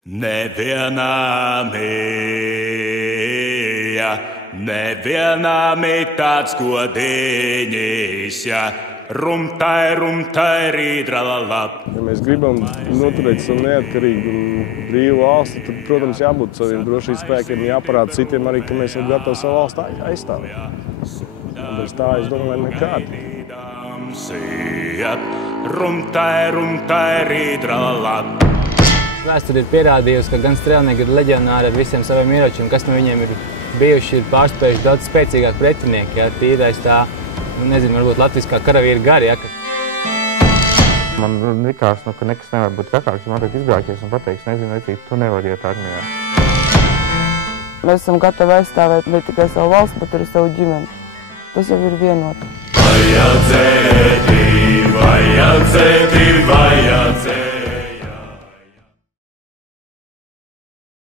Nevienam tāds godiņš, rumtai, rīdralalap. Ja mēs gribam noturēt savu neatkarīgu un brīvu valsti, tad, protams, jābūt saviem drošības spēkiem, jāparāda citiem arī, ka mēs esam gatavi savu valsti aizstāvēt. Un bez tā, es domāju, nekādi. Rumtai, rīdralalap. Vēsture ir pierādījusi, ka gan strēlnieki, gan leģionāri ar visiem saviem ieročiem, kas no viņiem ir bijuši, ir pārspējuši daudz spēcīgāk pretinieki. Ja? Tīrais tā, nezinu, varbūt latviskā karavīra gari. Ja? Man likās, ka nekas nevar būt trakāks. Man tagad izgājušies un pateiks, nezinu, vecīt, tu nevar iet armijā. Mēs esam gatavi aizstāvēt ne tikai savu valsts, bet arī savu ģimeni. Tas jau ir vienota. Vajadzēti.